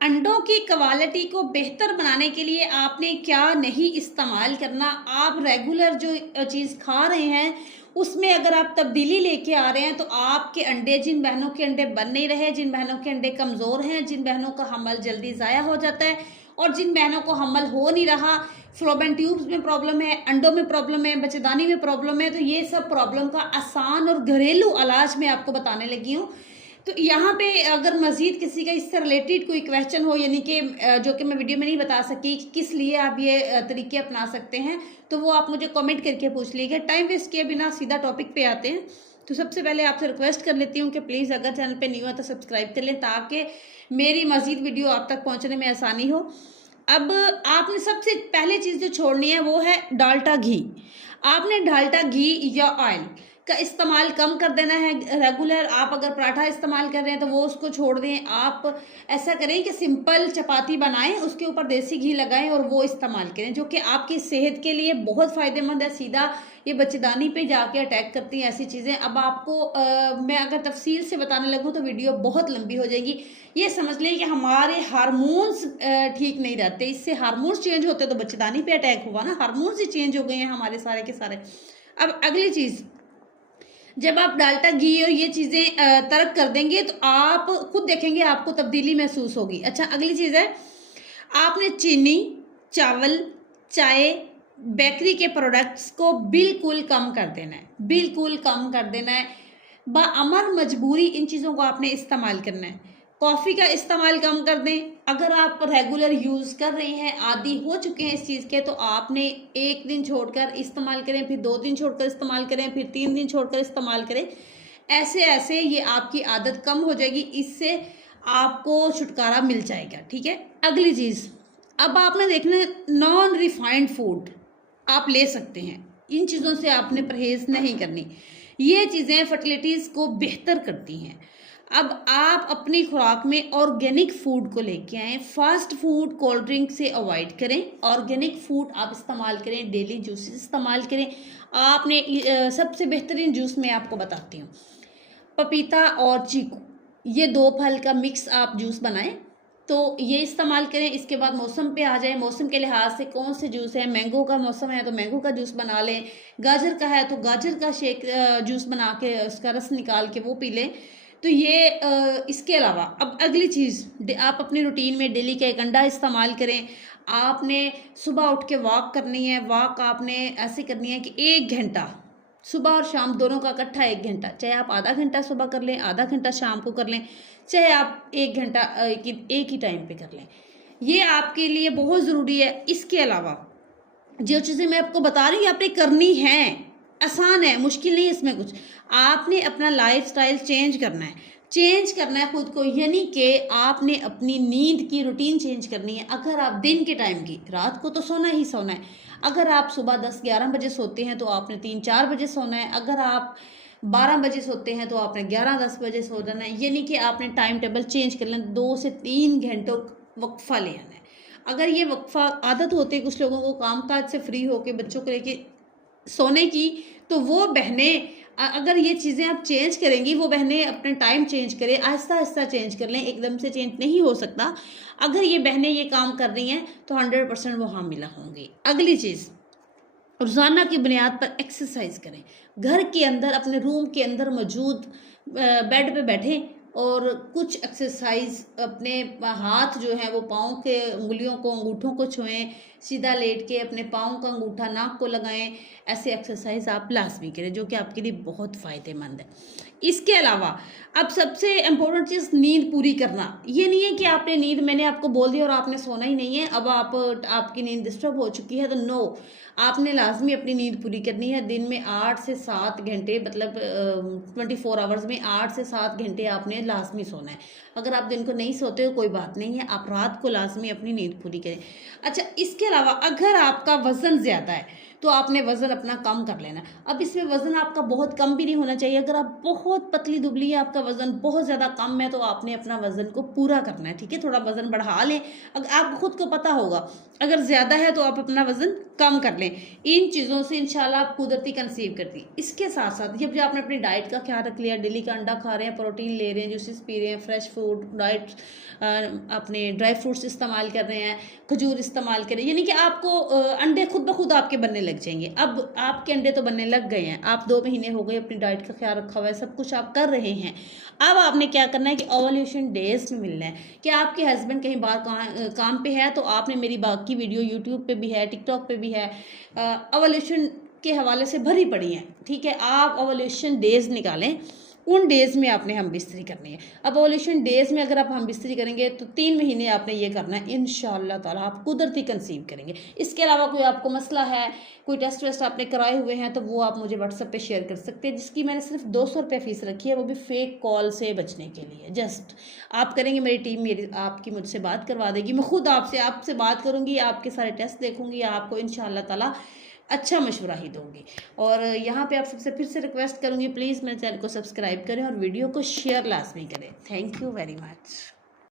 अंडों की क्वालिटी को बेहतर बनाने के लिए आपने क्या नहीं इस्तेमाल करना। आप रेगुलर जो चीज़ खा रहे हैं उसमें अगर आप तब्दीली लेके आ रहे हैं तो आपके अंडे, जिन बहनों के अंडे बन नहीं रहे, जिन बहनों के अंडे कमज़ोर हैं, जिन बहनों का हमल जल्दी ज़ाया हो जाता है और जिन बहनों को हमल हो नहीं रहा, फ्लोबेन ट्यूब्स में प्रॉब्लम है, अंडों में प्रॉब्लम है, बच्चेदानी में प्रॉब्लम है, तो ये सब प्रॉब्लम का आसान और घरेलू इलाज मैं आपको बताने लगी हूँ। तो यहाँ पे अगर मज़ीद किसी का इससे रिलेटेड कोई क्वेश्चन हो, यानी कि जो कि मैं वीडियो में नहीं बता सकी कि किस लिए आप ये तरीके अपना सकते हैं, तो वो आप मुझे कमेंट करके पूछ लीजिए। टाइम वेस्ट किए बिना सीधा टॉपिक पे आते हैं। तो सबसे पहले आपसे रिक्वेस्ट कर लेती हूँ कि प्लीज़ अगर चैनल पे न्यू है तो सब्सक्राइब कर लें ताकि मेरी मज़ीद वीडियो आप तक पहुँचने में आसानी हो। अब आपने सबसे पहले चीज़ जो छोड़नी है वो है डाल्डा घी। आपने डाल्डा घी या ऑयल का इस्तेमाल कम कर देना है। रेगुलर आप अगर पराठा इस्तेमाल कर रहे हैं तो वो उसको छोड़ दें। आप ऐसा करें कि सिंपल चपाती बनाएं, उसके ऊपर देसी घी लगाएं और वो इस्तेमाल करें, जो कि आपकी सेहत के लिए बहुत फ़ायदेमंद है। सीधा ये बच्चेदानी पे जाके अटैक करती हैं ऐसी चीज़ें। अब आपको मैं अगर तफसील से बताने लगूँ तो वीडियो बहुत लंबी हो जाएगी। ये समझ लें कि हमारे हार्मोन्स ठीक नहीं रहते, इससे हार्मोन्स चेंज होते तो बच्चेदानी पे अटैक हुआ ना। हार्मोन्स ही चेंज हो गए हैं हमारे सारे के सारे। अब अगली चीज़, जब आप डाल्डा घी और ये चीज़ें तर्क कर देंगे तो आप खुद देखेंगे आपको तब्दीली महसूस होगी। अच्छा, अगली चीज़ है, आपने चीनी, चावल, चाय, बेकरी के प्रोडक्ट्स को बिल्कुल कम कर देना है, बिल्कुल कम कर देना है। बाअमर मजबूरी इन चीज़ों को आपने इस्तेमाल करना है। कॉफ़ी का इस्तेमाल कम कर दें। अगर आप रेगुलर यूज़ कर रहे हैं, आदी हो चुके हैं इस चीज़ के, तो आपने एक दिन छोड़कर इस्तेमाल करें, फिर 2 दिन छोड़कर इस्तेमाल करें, फिर 3 दिन छोड़कर इस्तेमाल करें। ऐसे ऐसे ये आपकी आदत कम हो जाएगी, इससे आपको छुटकारा मिल जाएगा। ठीक है। अगली चीज़, अब आपने देखना है नॉन रिफाइंड फूड आप ले सकते हैं। इन चीज़ों से आपने परहेज़ नहीं करनी। ये चीज़ें फर्टिलिटीज़ को बेहतर करती हैं। अब आप अपनी खुराक में ऑर्गेनिक फूड को लेके आएँ। फास्ट फूड, कोल्ड ड्रिंक से अवॉइड करें। ऑर्गेनिक फूड आप इस्तेमाल करें, डेली जूसेस इस्तेमाल करें। आपने सबसे बेहतरीन जूस मैं आपको बताती हूँ, पपीता और चीकू, ये 2 फल का मिक्स आप जूस बनाएं तो ये इस्तेमाल करें। इसके बाद मौसम पे आ जाए, मौसम के लिहाज से कौन से जूस है। मैंगो का मौसम है तो मैंगो का जूस बना लें, गाजर का है तो गाजर का शेक जूस बना के उसका रस निकाल के वो पी लें। तो ये इसके अलावा अब अगली चीज़, आप अपनी रूटीन में डेली का 1 अंडा इस्तेमाल करें। आपने सुबह उठ के वॉक करनी है। वॉक आपने ऐसे करनी है कि 1 घंटा सुबह और शाम दोनों का इकट्ठा 1 घंटा, चाहे आप आधा घंटा सुबह कर लें, आधा घंटा शाम को कर लें, चाहे आप 1 घंटा एक ही टाइम पे कर लें। ये आपके लिए बहुत ज़रूरी है। इसके अलावा जो चीज़ें मैं आपको बता रही हूँ आपने करनी है, आसान है, मुश्किल नहीं है इसमें कुछ। आपने अपना लाइफस्टाइल चेंज करना है, चेंज करना है खुद को, यानी कि आपने अपनी नींद की रूटीन चेंज करनी है। अगर आप दिन के टाइम की, रात को तो सोना ही सोना है, अगर आप सुबह 10-11 बजे सोते हैं तो आपने 3-4 बजे सोना है। अगर आप 12 बजे सोते हैं तो आपने 11-10 बजे सो जाना है। यानी कि आपने टाइम टेबल चेंज कर लेना, 2 से 3 घंटों वक्फा ले आना है। अगर ये वक्फा आदत होती है कुछ लोगों को काम काज से फ्री होकर बच्चों को लेके सोने की, तो वो बहनें अगर ये चीज़ें आप चेंज करेंगी, वो बहनें अपने टाइम चेंज करें, आहिस्ता आहिस्ता चेंज कर लें, एकदम से चेंज नहीं हो सकता। अगर ये बहनें ये काम कर रही हैं तो 100% वो हामिला होंगी। अगली चीज़, रोज़ाना की बुनियाद पर एक्सरसाइज करें। घर के अंदर, अपने रूम के अंदर मौजूद बेड पे बैठें और कुछ एक्सरसाइज, अपने हाथ जो हैं वो पाँव के उंगलियों को, अंगूठों को छुएं, सीधा लेट के अपने पाँव का अंगूठा नाक को लगाएं। ऐसे एक्सरसाइज आप लाजमी करें जो कि आपके लिए बहुत फ़ायदेमंद है। इसके अलावा अब सबसे इम्पोर्टेंट चीज़, नींद पूरी करना। ये नहीं है कि आपने नींद, मैंने आपको बोल दिया और आपने सोना ही नहीं है, अब आपकी नींद डिस्टर्ब हो चुकी है, तो नो, आपने लाजमी अपनी नींद पूरी करनी है। दिन में 8 से 7 घंटे, मतलब 24 आवर्स में 8 से 7 घंटे आपने लाजमी सोना है। अगर आप दिन को नहीं सोते हो कोई बात नहीं है, आप रात को लाजमी अपनी नींद पूरी करें। अच्छा, इसके अलावा अगर आपका वज़न ज़्यादा है, तो आपने वज़न अपना कम कर लेना है। अब इसमें वज़न आपका बहुत कम भी नहीं होना चाहिए। अगर आप बहुत पतली दुबली है, आपका वज़न बहुत ज़्यादा कम है, तो आपने अपना वज़न को पूरा करना है, ठीक है। थोड़ा वज़न बढ़ा लें, अगर आपको खुद को पता होगा, अगर ज़्यादा है तो आप अपना वज़न कम कर लें। इन चीज़ों से इंशाल्लाह आप कुदरती कंसीव करती। इसके साथ साथ जब जो आपने अपनी डाइट का ख्याल रख लिया, डेली का अंडा खा रहे हैं, प्रोटीन ले रहे हैं, जूसेस पी रहे हैं, फ्रेश फूड डाइट, अपने ड्राई फ्रूट्स इस्तेमाल कर रहे हैं, खजूर इस्तेमाल करें, यानी कि आपको अंडे खुद ब खुद आपके बनने लग जाएंगे। अब आपके अंडे तो बनने लग गए हैं, आप 2 महीने हो गए, अपनी डाइट का ख्याल रखा हुआ है, सब कुछ आप कर रहे हैं। अब आपने क्या करना है कि ओवल्यूशन डेज में मिलना है कि आपके हस्बैंड कहीं बाहर काम पे है, तो आपने मेरी बाकी वीडियो यूट्यूब पे भी है, टिकटॉक पे भी है, ओवल्यूशन के हवाले से भरी पड़ी हैं, ठीक है। आप ओवल्यूशन डेज निकालें, उन डेज़ में आपने हम बिस्तरी करनी है। अब ओवल्यूशन डेज़ में अगर आप हम बिस्तरी करेंगे तो 3 महीने आपने ये करना है, इंशाअल्लाह ताला आप कुदरती कंसीव करेंगे। इसके अलावा कोई आपको मसला है, कोई टेस्ट वेस्ट आपने कराए हुए हैं, तो वो आप मुझे व्हाट्सएप पे शेयर कर सकते हैं, जिसकी मैंने सिर्फ 200 रुपये फ़ीस रखी है, वो भी फेक कॉल से बचने के लिए। जस्ट आप करेंगे, मेरी टीम मेरी आपकी मुझसे बात करवा देगी, मैं खुद आपसे बात करूँगी, आपके सारे टेस्ट देखूँगी, आपको इंशाअल्लाह ताला अच्छा मशवरा ही दूँगी। और यहाँ पे आप सबसे फिर से रिक्वेस्ट करूँगी, प्लीज़ मेरे चैनल को सब्सक्राइब करें और वीडियो को शेयर लाजमी करें। Thank you very much.